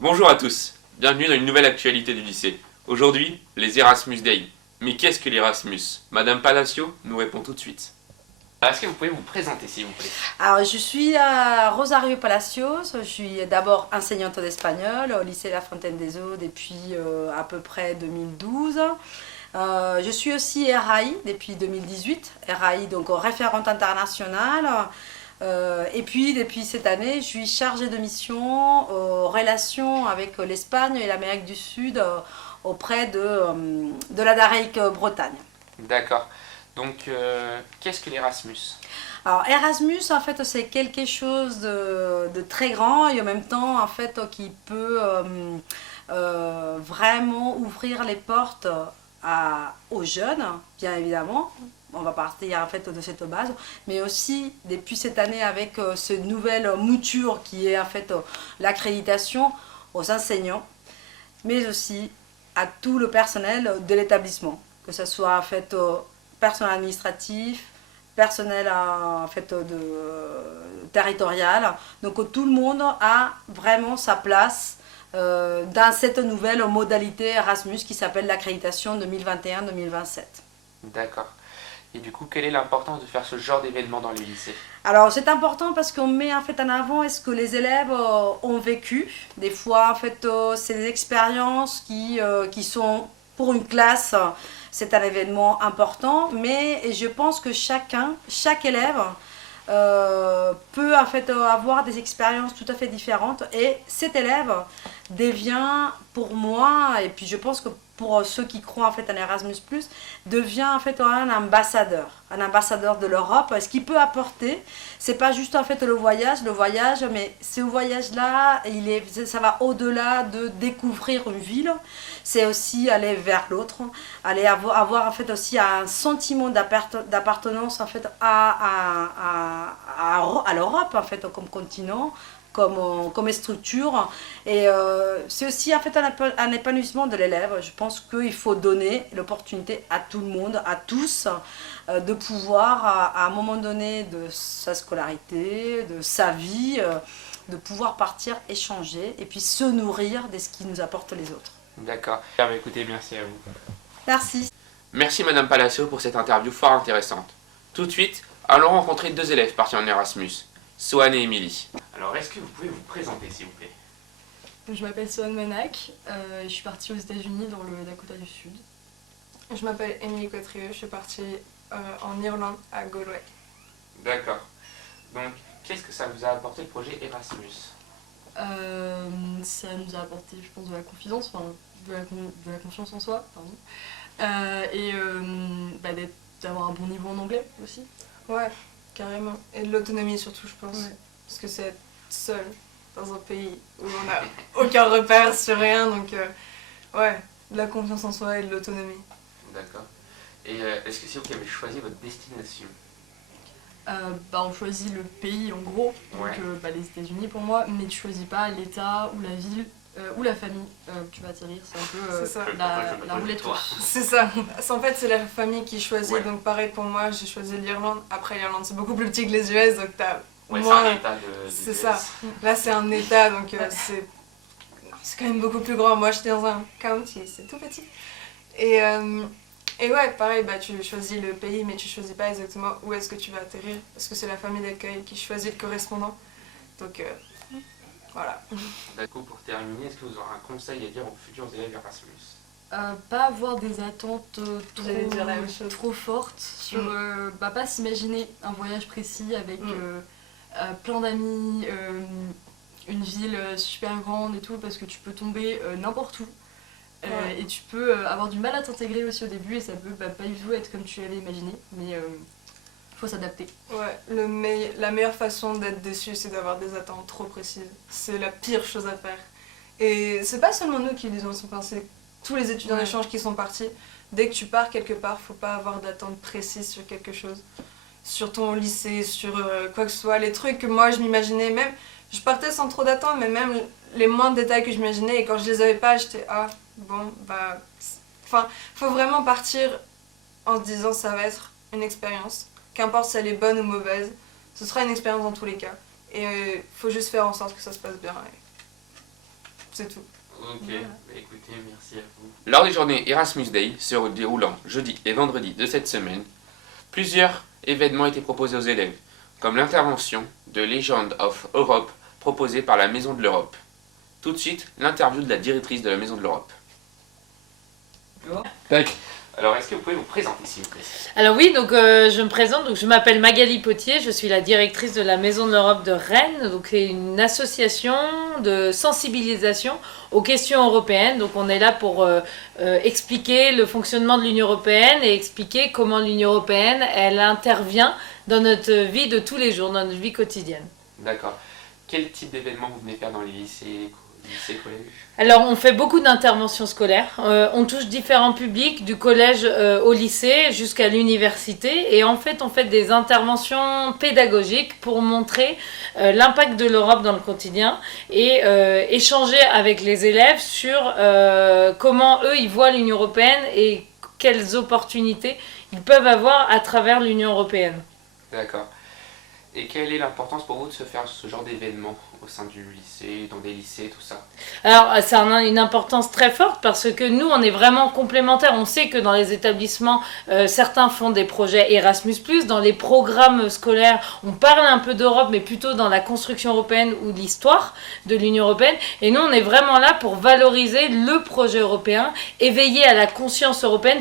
Bonjour à tous, bienvenue dans une nouvelle actualité du lycée. Aujourd'hui, les Erasmus Day. Mais qu'est-ce que l'Erasmus? Madame Palacio nous répond tout de suite. Est-ce que vous pouvez vous présenter s'il vous plaît? Alors, je suis Rosario Palacios, je suis d'abord enseignante d'espagnol au lycée La Fontaine des Eaux depuis à peu près 2012. Je suis aussi RAI depuis 2018, RAI donc référente internationale. Et puis depuis cette année, je suis chargée de mission aux relations avec l'Espagne et l'Amérique du Sud auprès de la DAREIC Bretagne. D'accord. Donc, qu'est-ce que l'Erasmus? Alors Erasmus, en fait, c'est quelque chose de très grand et en même temps, en fait, qui peut vraiment ouvrir les portes aux jeunes, bien évidemment. On va partir en fait de cette base, mais aussi depuis cette année avec cette nouvelle mouture qui est en fait l'accréditation aux enseignants, mais aussi à tout le personnel de l'établissement, que ce soit en fait personnel administratif, personnel en fait territorial. Donc tout le monde a vraiment sa place dans cette nouvelle modalité Erasmus qui s'appelle l'accréditation 2021-2027. D'accord. Et du coup, quelle est l'importance de faire ce genre d'événement dans les lycées? Alors c'est important parce qu'on met en fait en avant est-ce que les élèves ont vécu. Des fois en fait c'est des expériences qui sont pour une classe, c'est un événement important, mais je pense que chaque élève peut en fait avoir des expériences tout à fait différentes et cet élève devient pour moi, et puis je pense que pour ceux qui croient en fait en Erasmus+, devient en fait un ambassadeur de l'Europe. Ce qu'il peut apporter, c'est pas juste en fait le voyage, mais ce voyage-là, ça va au-delà de découvrir une ville. C'est aussi aller vers l'autre, aller avoir en fait aussi un sentiment d'appartenance en fait à l'Europe en fait comme continent. Comme structure et c'est aussi en fait un épanouissement de l'élève. Je pense qu'il faut donner l'opportunité à tout le monde, à tous, de pouvoir à un moment donné de sa scolarité, de sa vie, de pouvoir partir échanger et puis se nourrir de ce qui nous apporte les autres. D'accord. Écoutez, merci à vous. Merci. Merci Madame Palacio pour cette interview fort intéressante. Tout de suite, allons rencontrer deux élèves partis en Erasmus, Sohan et Émilie. Alors, est-ce que vous pouvez vous présenter, s'il vous plaît? Je m'appelle Sohan Menac, je suis partie aux États-Unis dans le Dakota du Sud. Je m'appelle Émilie Cotrieux, je suis partie en Irlande, à Galway. D'accord. Donc, qu'est-ce que ça vous a apporté le projet Erasmus? Ça nous a apporté, je pense, de la confiance, enfin, de la confiance en soi, pardon. Et d'avoir un bon niveau en anglais aussi. Ouais, carrément. Et de l'autonomie surtout, je pense. Ouais. Parce que c'est être seul dans un pays où on n'a aucun repère sur rien, donc ouais, de la confiance en soi et de l'autonomie. D'accord. Et est-ce que c'est vous qui avez choisi votre destination? On choisit le pays en gros, donc ouais. Les États-Unis pour moi, mais tu choisis pas l'État ou la ville ou la famille tu vas atterrir, c'est un peu la roulette russe. C'est ça, en fait c'est la famille qui choisit, ouais. Donc pareil pour moi, j'ai choisi l'Irlande. Après l'Irlande c'est beaucoup plus petit que les US, donc t'as ouais, moins... c'est un état c'est ça, là c'est un état, donc c'est quand même beaucoup plus grand. Moi j'étais dans un county, c'est tout petit. Et ouais, pareil, tu choisis le pays, mais tu choisis pas exactement où est-ce que tu vas atterrir, parce que c'est la famille d'accueil qui choisit le correspondant. Donc voilà. D'accord, pour terminer, est-ce que vous aurez un conseil à dire aux futurs élèves Erasmus? Pas avoir des attentes trop fortes sur pas s'imaginer un voyage précis avec plein d'amis, une ville super grande et tout, parce que tu peux tomber n'importe où. Et tu peux avoir du mal à t'intégrer aussi au début et ça peut pas du tout être comme tu l'avais imaginé, mais faut s'adapter. Ouais, la meilleure façon d'être déçu, c'est d'avoir des attentes trop précises. C'est la pire chose à faire. Et c'est pas seulement nous qui le disons, c'est tous les étudiants d'échange qui sont partis. Dès que tu pars quelque part, faut pas avoir d'attente précise sur quelque chose. Sur ton lycée, sur quoi que ce soit. Les trucs que moi je m'imaginais, même, je partais sans trop d'attente, mais même les moindres détails que je m'imaginais, et quand je les avais pas, j'étais enfin, faut vraiment partir en se disant ça va être une expérience. qu'importe si elle est bonne ou mauvaise, ce sera une expérience dans tous les cas. Et il faut juste faire en sorte que ça se passe bien. Et c'est tout. Ok, bah écoutez, merci à vous. Lors des journées Erasmus Day se déroulant jeudi et vendredi de cette semaine, plusieurs événements étaient proposés aux élèves, comme l'intervention de Legend of Europe proposée par la Maison de l'Europe. Tout de suite, l'interview de la directrice de la Maison de l'Europe. Tac. Alors, est-ce que vous pouvez vous présenter, s'il vous plaît? Alors oui, donc je me présente, donc je m'appelle Magali Potier, je suis la directrice de la Maison de l'Europe de Rennes, donc c'est une association de sensibilisation aux questions européennes. Donc on est là pour expliquer le fonctionnement de l'Union européenne et expliquer comment l'Union européenne, elle intervient dans notre vie de tous les jours, dans notre vie quotidienne. D'accord. Quel type d'événement vous venez faire dans les lycées, collèges? Alors, on fait beaucoup d'interventions scolaires. On touche différents publics, du collège au lycée jusqu'à l'université. Et en fait, on fait des interventions pédagogiques pour montrer l'impact de l'Europe dans le quotidien et échanger avec les élèves sur comment eux, ils voient l'Union européenne et quelles opportunités ils peuvent avoir à travers l'Union européenne. D'accord. Et quelle est l'importance pour vous de se faire ce genre d'événement au sein du lycée, dans des lycées, tout ça? Alors, ça a une importance très forte parce que nous, on est vraiment complémentaires. On sait que dans les établissements, certains font des projets Erasmus+. Dans les programmes scolaires, on parle un peu d'Europe, mais plutôt dans la construction européenne ou l'histoire de l'Union européenne. Et nous, on est vraiment là pour valoriser le projet européen, éveiller à la conscience européenne.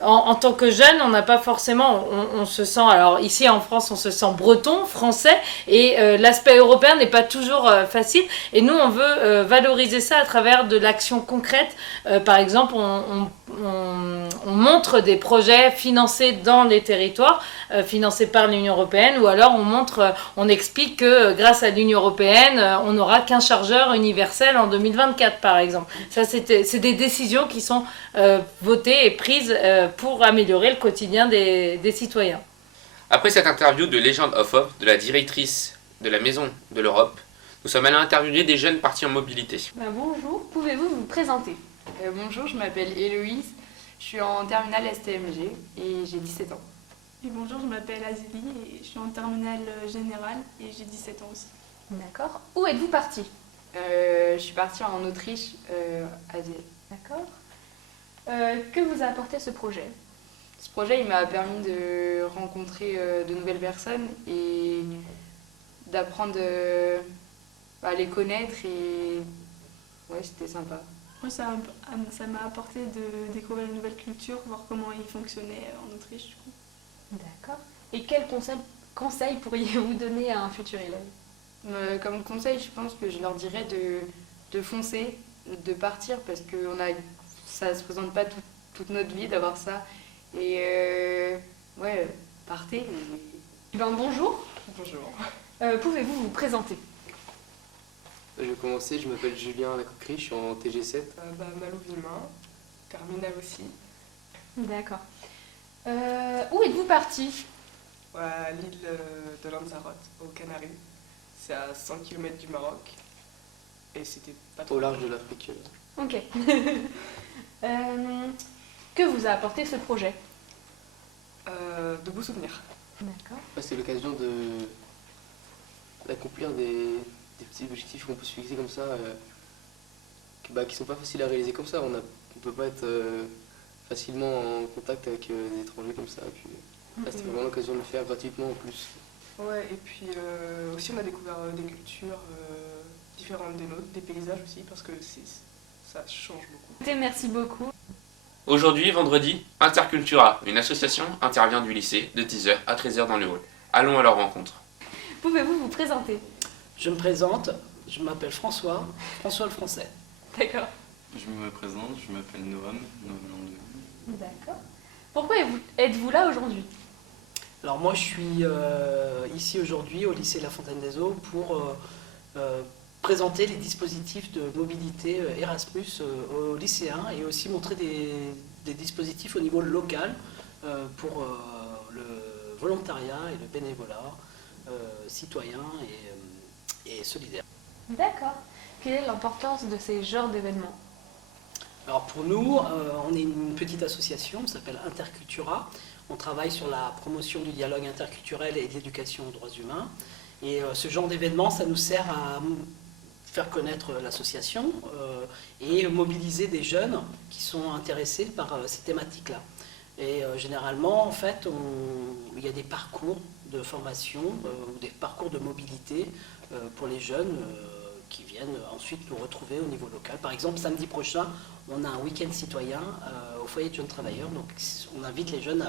En tant que jeune, on n'a pas forcément... On se sent... Alors, ici, en France, on se sent breton, français, et l'aspect européen n'est pas toujours facile, et nous on veut valoriser ça à travers de l'action concrète. Par exemple, on montre des projets financés dans les territoires, financés par l'Union européenne, ou alors on explique que grâce à l'Union européenne, on n'aura qu'un chargeur universel en 2024 par exemple. Ça, c'est des décisions qui sont votées et prises pour améliorer le quotidien des citoyens. Après cette interview de Legend of Europe, de la directrice de la Maison de l'Europe, nous sommes allés interviewer des jeunes partis en mobilité. Bonjour, pouvez-vous vous présenter? Bonjour, je m'appelle Héloïse, je suis en terminale STMG et j'ai 17 ans. Et bonjour, je m'appelle Azélie et je suis en terminale générale et j'ai 17 ans aussi. D'accord. Où êtes-vous parti? Je suis partie en Autriche, à Zé. D'accord. Que vous a apporté ce projet? Ce projet, il m'a permis de rencontrer de nouvelles personnes et d'apprendre à les connaître et ouais, c'était sympa. Moi, ça m'a apporté de découvrir une nouvelle culture, voir comment ils fonctionnaient en Autriche. Du coup. D'accord. Et quel conseil pourriez-vous donner à un futur élève? Comme conseil, je pense que je leur dirais de foncer, de partir parce que ça ne se présente pas toute notre vie d'avoir ça. Et ouais, partez. Bonjour. Bonjour. Pouvez-vous vous présenter? Je vais commencer, je m'appelle Julien Lacoquerie, je suis en TG7. Malou Villemin, terminale aussi. D'accord. Où êtes-vous parti? À l'île de Lanzarote, aux Canaries. C'est à 100 km du Maroc. Et c'était pas trop Au large de l'Afrique. Ok. Que vous a apporté ce projet? de beaux souvenirs. D'accord. C'est l'occasion d'accomplir des petits objectifs qu'on peut se fixer comme ça, qui sont pas faciles à réaliser comme ça. On peut pas être facilement en contact avec des étrangers comme ça. Et puis, là, c'était vraiment l'occasion de le faire gratuitement en plus. Ouais, et puis aussi on a découvert des cultures différentes des nôtres, des paysages aussi, parce que ça change beaucoup. Merci beaucoup. Aujourd'hui, vendredi, Intercultura, une association, intervient du lycée de 10h à 13h dans le hall. Allons à leur rencontre. Pouvez-vous vous présenter? Je me présente, je m'appelle François le Français. D'accord. Je me présente, je m'appelle Noam Landry. D'accord. Pourquoi êtes-vous là aujourd'hui? Alors moi je suis ici aujourd'hui au lycée La Fontaine des Eaux pour présenter les dispositifs de mobilité Erasmus aux lycéens et aussi montrer des dispositifs au niveau local pour le volontariat et le bénévolat citoyen et solidaire. D'accord. Quelle est l'importance de ces genres d'événements? Alors pour nous, on est une petite association, on s'appelle Intercultura. On travaille sur la promotion du dialogue interculturel et de l'éducation aux droits humains. Et ce genre d'événement, ça nous sert à faire connaître l'association et mobiliser des jeunes qui sont intéressés par ces thématiques-là. Et généralement, en fait, il y a des parcours de formation ou des parcours de mobilité pour les jeunes qui viennent ensuite nous retrouver au niveau local. Par exemple, samedi prochain, on a un week-end citoyen au foyer de jeunes travailleurs. Donc, on invite les jeunes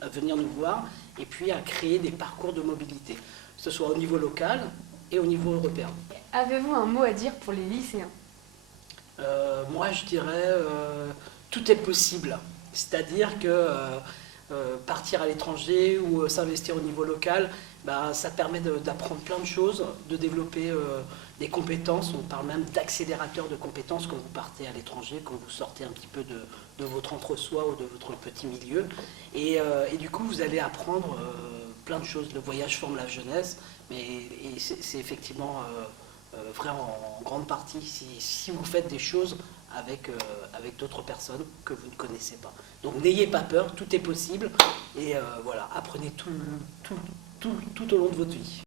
à venir nous voir et puis à créer des parcours de mobilité, que ce soit au niveau local et au niveau européen. Avez-vous un mot à dire pour les lycéens? Moi, je dirais tout est possible. C'est-à-dire que partir à l'étranger ou s'investir au niveau local, ça permet d'apprendre plein de choses, de développer des compétences. On parle même d'accélérateur de compétences quand vous partez à l'étranger, quand vous sortez un petit peu de votre entre-soi ou de votre petit milieu. Et du coup, vous allez apprendre plein de choses. Le voyage forme la jeunesse, mais c'est effectivement vrai en grande partie si vous faites des choses avec d'autres personnes que vous ne connaissez pas. Donc n'ayez pas peur, tout est possible et voilà, apprenez tout au long de votre vie.